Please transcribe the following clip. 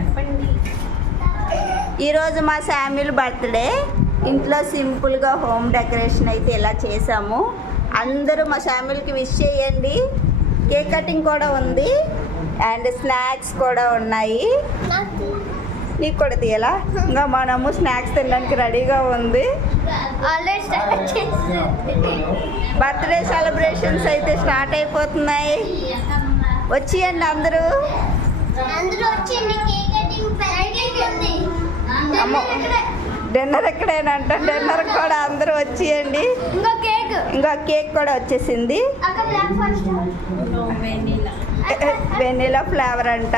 చెప్పండి. ఈరోజు మా శామ్యుల్ బర్త్డే. ఇంట్లో సింపుల్గా హోమ్ డెకరేషన్ అయితే ఇలా చేసాము. అందరూ మా శామ్యుల్కి విష్ చేయండి. కేక్ కటింగ్ కూడా ఉంది అండ్ స్నాక్స్ కూడా ఉన్నాయి. నీకు కూడా తీయాలా? ఇంకా మనము స్నాక్స్ తినడానికి రెడీగా ఉంది. బర్త్డే సెలబ్రేషన్స్ అయితే స్టార్ట్ అయిపోతున్నాయి. వచ్చేయండి అందరూ. డిన్నర్ ఎక్కడేనంట, డిన్నర్ కూడా అందరూ వచ్చేయండి. ఇంకో కేక్ కూడా వచ్చేసింది, వెనీలా ఫ్లేవర్ అంట.